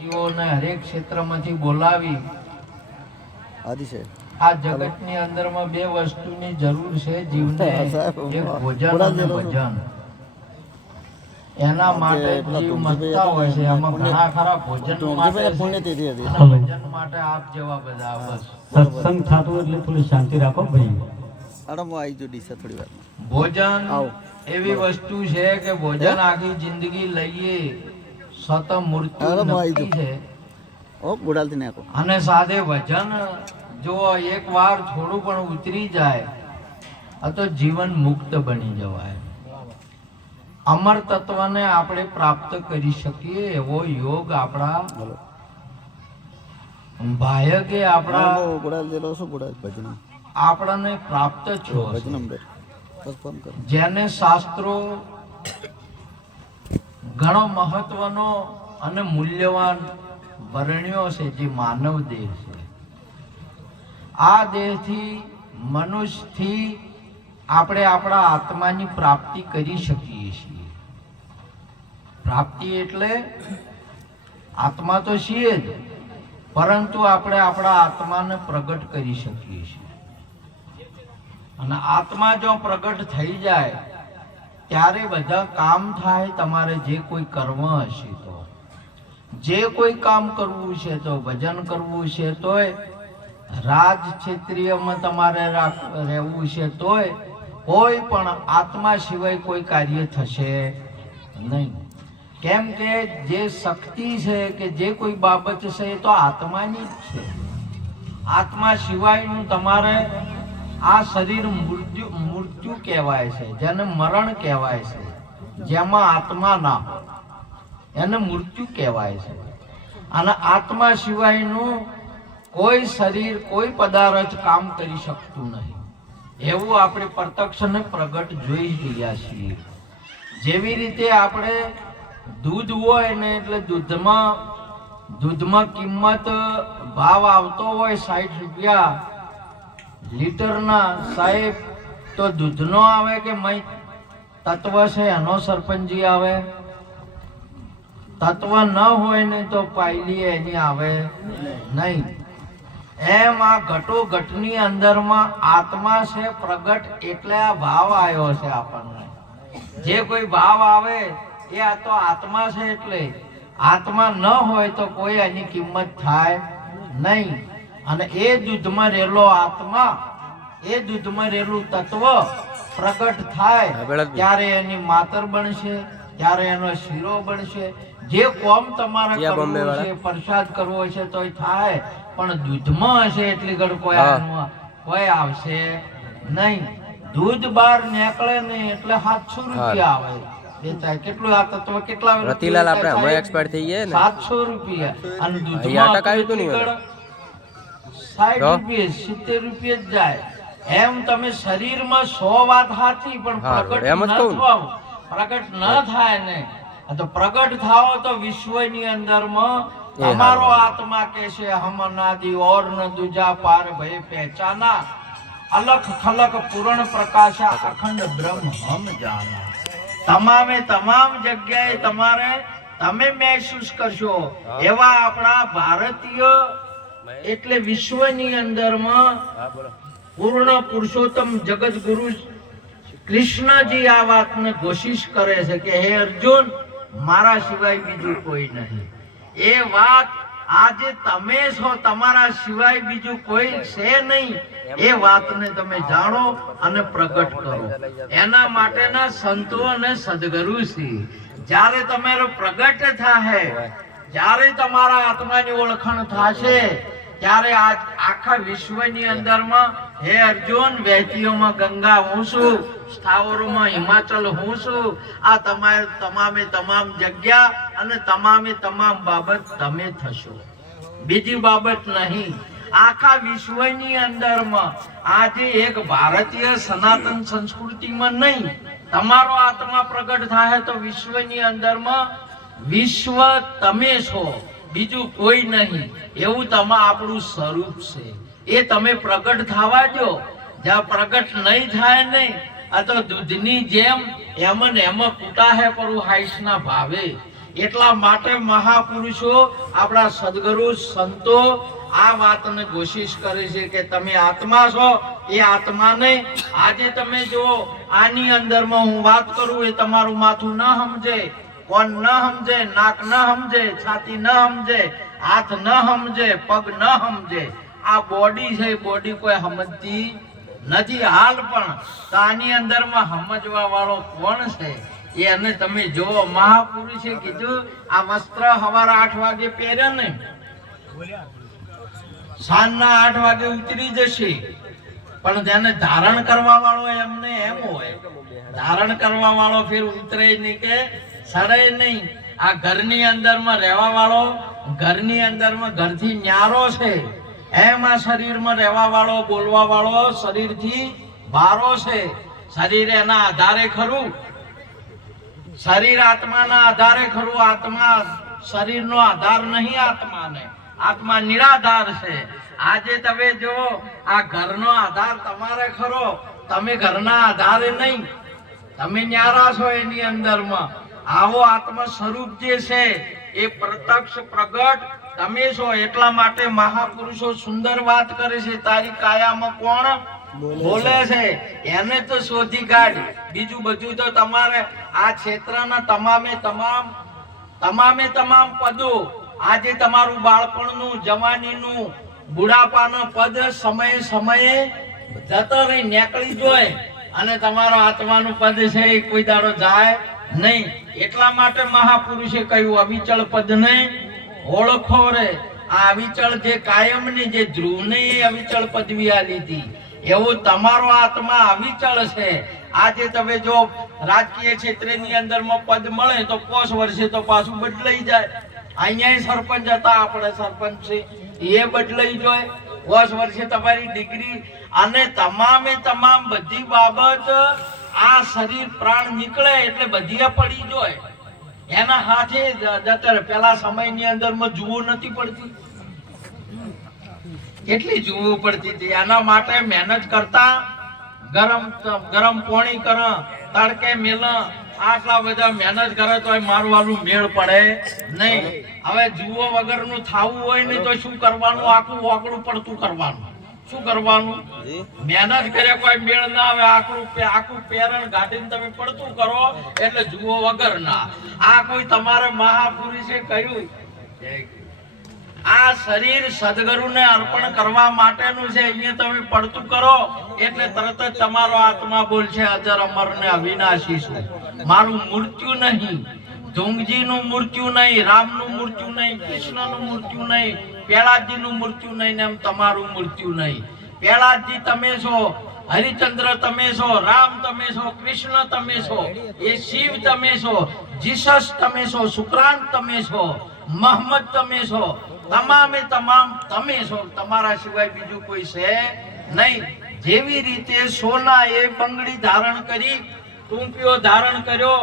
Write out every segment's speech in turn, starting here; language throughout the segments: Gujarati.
જીવોને હરેક ક્ષેત્રમાંથી બોલાવી આ જગતની અંદરમાં બે વસ્તુની જરૂર છે જીવને, એક ભોજન અને ભજન. એના માટે જીવ મથતા હોય છે. એમાં ઘણા ખરા ભોજન માટે ભજન માટે આપ જેવા બધા. બસ સત્સંગ થતું એટલે થોડી શાંતિ રાખો ભાઈ. ભોજન એવી વસ્તુ છે કે ભોજન આખી જિંદગી લઈએ સત મૃત્યુ નક્કી છે. અને સાથે ભજન જો એક વાર થોડું પણ ઉતરી જાય તો જીવન મુક્ત બની જવાય. અમર તત્વને આપણે પ્રાપ્ત કરી શકીએ એવો યોગ આપણા ભાયકે આપણને પ્રાપ્ત છો. જેને શાસ્ત્રો ઘણો મહત્વનો અને મૂલ્યવાન વર્ણ્યો છે, જે માનવ દેહ છે. આ દેહથી મનુષ્યથી આપણે આપણા આત્માની પ્રાપ્તિ કરી શકીએ છીએ. પ્રાપ્તિ એટલે આત્મા તો છીએ જ, પરંતુ આપણે આપણા આત્માને પ્રગટ કરી શકીએ છીએ. અને આત્મા જો પ્રગટ થઈ જાય ત્યારે બધા કામ થાય. તમારે જે કોઈ કર્મ હશે તો, જે કોઈ કામ કરવું છે તો, ભજન કરવું છે તોય, રાજ ક્ષેત્રીયમાં તમારે રહેવું છે તોય, કોઈ પણ આત્મા સિવાય કોઈ કાર્ય થશે નહીં. કેમ કે જે શક્તિ છે કે જે કોઈ બાબત છે એ તો આત્માની જ છે. આત્મા સિવાયનું તમારે આ શરીર મૃત્યુ કહેવાય છે, જેને મરણ કહેવાય છે. જેમાં આત્મા ના હોય એને મૃત્યુ કહેવાય છે. અને આત્મા સિવાયનું કોઈ શરીર, કોઈ પદાર્થ કામ કરી શકતું નહીં. એવું આપણે પ્રત્યક્ષ અને પ્રગટ જોઈ રહ્યા છીએ. જેવી રીતે આપણે દૂધ હોય ને, એટલે દૂધમાં કિંમત ભાવ આવતો હોય 60 રૂપિયા લીટરના, સાહેબ, તો દૂધનો આવે કે મય તત્વ છે એનો સરપંચી આવે? તત્વ ન હોય ને તો પાયલી એની આવે નહીં. એમ આ ઘટો ઘટની અંદરમાં આત્મા છે પ્રગટ, એટલે આ ભાવ આવ્યો છે આપણને. જે કોઈ ભાવ આવે એ આ તો આત્મા છે. એટલે આત્મા ન હોય તો કોઈ એની કિંમત થાય નહીં. અને એ દૂધમાં રહેલો આત્મા, એ દૂધમાં રહેલું તત્વ પ્રગટ થાય ત્યારે એની માતર બનશે, ત્યારે એનો શીરો બનશે. જે કોમ તમારે કરવું છે, પ્રસાદ કરવો છે તો થાય, પણ દૂધમાં હશે એટલી ઘડ કોઈ આવશે નહીં. દૂધ બહાર નીકળે નહીં એટલે 700 રૂપિયા આવે. કેટલું આ તત્વ કેટલા 700 રૂપિયા. અને દૂધમાં 60 રૂપિયા 70 રૂપિયા જ જાય. એમ તમે શરીરમાં 100 વાત સાચી, પણ પ્રગટ ન થાય ને તો પ્રગટ થાઓ તો વિશ્વની અંદરમાં તમારો આત્મા કે છે હમ અનાદિ ઓર ન દુજા પાર ભય પહેચાના, અલખ ખલક પૂર્ણ પ્રકાશ અખંડ બ્રહ્મ હમ જાના. તમામે તમામ જગ્યાએ તમે મહેસૂસ કરશો એવા આપણા ભારતીય એટલે વિશ્વની અંદરમાં પૂર્ણ પુરુષોત્તમ જગત ગુરુ કૃષ્ણજી આ વાતને કોશિશ કરે છે કે હે અર્જુન, મારા સિવાય બીજું કોઈ નહીં. એ વાત આજે તમે છો, તમારા સિવાય બીજું કોઈ છે નહીં. એ વાતને તમે જાણો અને પ્રગટ કરો. એના માટેના સંતો અને સદગુરુ છે. જ્યારે તમારો પ્રગટ થાય, જ્યારે તમારા આત્માની ઓળખાણ થશે, ત્યારે આખા વિશ્વની અંદરમાં હે અર્જુન, વહેતીઓમાં ગંગા હું છું, સ્થાવરોમાં હિમાચલ હું છું. આ તમામે તમામ જગ્યા અને તમામે તમામ બાબત તમે થશો, બીજી બાબત નહીં. આખા વિશ્વની અંદરમાં આજે એક ભારતીય સનાતન સંસ્કૃતિમાં નહીં, તમારો આત્મા પ્રગટ થાય તો વિશ્વની અંદરમાં વિશ્વ તમે છો, બીજું કોઈ નહીં. એવું આપણું સ્વરૂપ છે. એ તમે પ્રગટ થવા દો. જ્યાં પ્રગટ નહીં થાય નહીં, આ તો દૂધની જેમ એમ કૂટા હે પર હાઈસના ભાવે. એટલા માટે મહાપુરુષો આપણા સદગુરુ સંતો આ વાતને કોશિશ કરે છે કે તમે આત્મા છો. એ આત્માને આજે તમે જો આની અંદરમાં હું વાત કરું એ તમારું માથું ન સમજે, કોણ ન સમજે, નાક ન સમજે, છાતી ન સમજે, હાથ ન સમજે, પગ ન સમજે. આ બોડી છે, બોડી કોઈ સમજતી નથી હાલ. પણ તો આની અંદરમાં સમજવા વાળો કોણ છે એને તમે જો. મહાપુરુષે કીધું આ વસ્ત્ર સવારે 8 વાગે પહેરે ને સાંજના 8 વાગે ઉતરી જશે, પણ તેને ધારણ કરવા વાળો એમને એમ હોય, ધારણ કરવા વાળો ફેર ઉતરે નહીં કે સડે નહીં. આ ઘરની અંદરમાં રહેવા વાળો ઘરની અંદરમાં ઘરથી ન્યારો છે, એમ આ શરીરમાં રહેવા વાળો બોલવા વાળો શરીરથી બારો છે. શરીર એના આધારે ખરું, શરીર આત્માના આધારે ખરું. આત્મા શરીરનો આધાર નહીં આત્માને, આત્મા નિરાધાર છે. આજે તમે જો આ ઘરનો આધાર તમારે ખરો, તમે ઘરના આધારે નહીં, તમે ન્યારા છો એની અંદરમાં. આવો આત્મ સ્વરૂપ જે છે એ પ્રત્યક્ષ પ્રગટ તમે છો. એટલા માટે મહાપુરુષો સુંદર વાત કરે છે. તારી કાયામાં કોણ બોલે છે એને તો શોધી કાઢ. બીજું બધું તો તમારે આ ક્ષેત્રના તમામે તમામ પદો આજે તમારું બાળપણનું, જવાનીનું, બુઢાપાનું પદ સમયે સમયે જતો રહી નીકળી જોય, અને તમારો આત્માનું પદ છે એ કોઈ દાડો જાય નહીં. એટલા માટે મહાપુરુષે કહ્યું અવિચળ પદને ઓળખો રે. આ અવિચળ જે કાયમની, જે ધ્રુવને અવિચળ પદવી આલી હતી, એવું તમારો આત્મા અવિચળ છે. આજે તમે જો રાજકીય ક્ષેત્રની અંદરમાં પદ મળે તો 5 વર્ષે તો પાછું બદલાઈ જાય. અહીંયા સરપંચ હતા, આપણે સરપંચ છે એ બદલાઈ જાય. 5 વર્ષે તમારી ડિગ્રી અને તમામે તમામ બધી બાબત આ શરીર પ્રાણ નીકળે એટલે બધી પડી જાય. એના હાથે જતર પેલા સમયની અંદરમાં જુઓ નથી પડતી, કેટલી જુઓ પડતી હતી. એના માટે મહેનત કરતા, ગરમ પાણી કર, તડકે મેલ, આટલા બધા મહેનત કરે તો મારું વાલું મેળ પડે નહીં. હવે જુઓ વગરનું થાવું હોય ને તો શું કરવાનું? આખું વાકડું પડતું કરવાનું. શું કરવાનું? મહેનત કરે કોઈ મેળ ના આવે. આખું પેરણ ગાડીને તમે પડતું કરો એટલે જુઓ વગર ના. આ કોઈ તમારે મહાપુરુષે કહ્યું આ શરીર સદગુરુને અર્પણ કરવા માટેનું છે. અહીંયા તમે પડતું કરો એટલે તરત જ તમારો આત્મા બોલશે અજર અમર ને અવિનાશી છું. મારું મૃત્યુ નહીં, ધુંગજીનું મૃત્યુ નહીં, રામનું મૃત્યુ નહીં, કૃષ્ણનું મૃત્યુ નહીં, પ્રહલાદજીનું મૃત્યુ નહીં, ને એમ તમારું મૃત્યુ નહીં. પ્રહલાદજી તમે છો, હરિચંદ્ર તમે છો, રામ તમે છો, કૃષ્ણ તમે છો, એ શિવ તમે છો, જીસસ તમે છો, શુક્રાંત તમે છો, મોહમ્મદ તમે છો, તમામે તમામ તમે છો. તમારા સિવાય બીજું કોઈ છે નહીં. જેવી રીતે સોના એ બંગડી ધારણ કરી, ટૂંપિયો ધારણ કર્યો,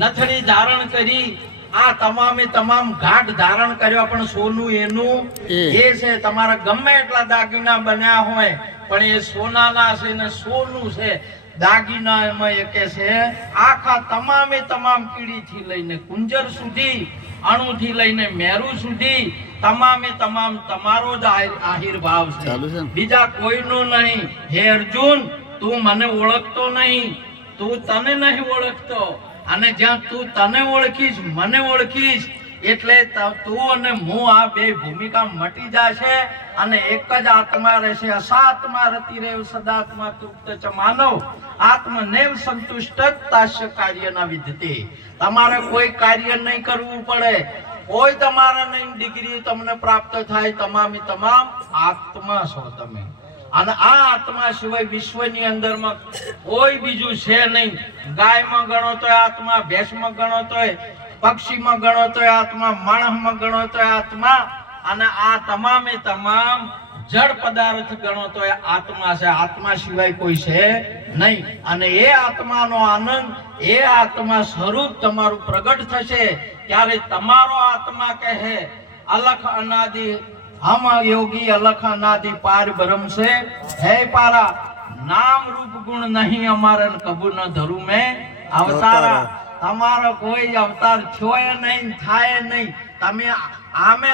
નથડી ધારણ કરી, આ તમામે તમામ ઘાટ ધારણ કર્યો, પણ સોનું એનું એ છે. તમારા ગમે એટલા દાગીના બન્યા હોય પણ એ સોનાના છે ને સોનું છે. દાગીના એમાં એકે છે. આખા તમામે તમામ કીડીથી લઈને કુંજર સુધી, અણુથી લઈને મેરુ સુધી તમામે તમામ તમારો જ આહિર્ભાવ છે, બીજા કોઈનું નહીં. હે અર્જુન, તું મને ઓળખતો નહીં, તું તને નહીં ઓળખતો. અને જ્યાં તું તને ઓળખીશ, મને ઓળખીશ, એટલે તું અને હું આ બે ભૂમિકા મટી જશે અને એક જ આત્મા રહેશે. અસાત્મા રતિ રેવ સદાત્મા તૃપ્ત ચ માનવ આત્મનેવ સંતુષ્ટ તાસ્ય કાર્ય ના વિધતે. તમારે કોઈ કાર્ય નહીં કરવું પડે, કોઈ તમારા નહીં ડિગ્રી તમને પ્રાપ્ત થાય. તમામે તમામ આત્મા છો તમે. અને આ આત્મા સિવાય વિશ્વની અંદરમાં કોઈ બીજું છે નહીં. ગાયમાં ગણો તો આત્મા, ભેંસમાં ગણો તો, પક્ષીમાં ગણો તો આત્મા, માણસમાં ગણો તો આત્મા, અને આ તમામે તમામ જળ પદાર્થ ગણો તો આત્મા છે. આત્મા સિવાય કોઈ છે નહીં. અને એ આત્માનો આનંદ, એ આત્મા સ્વરૂપ તમારું પ્રગટ થશે ત્યારે તમારો આત્મા કહે અલખ અનાદિ हम योगी अलख अनादि पार ब्रह्म से है पारा, नाम रूप गुण नहीं हमारे कबू न धरू में अवतारा. તમારો કોઈ અવતાર છોય નહીં થાય નહીં.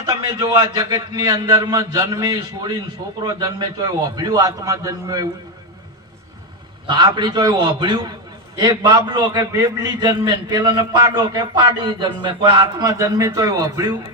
તમે જોવા જગતની અંદરમાં જન્મે છોડીને છોકરો જન્મે ચોય ઓભળ્યું આત્મા જન્મ્યો એવું તો આપણી ચોય ઓભળ્યું? એક બાબલો કે બેબલી જન્મે ને પેલાને પાડો કે પાડી જન્મે, કોઈ આત્મા જન્મે ચોય ઓભળ્યું?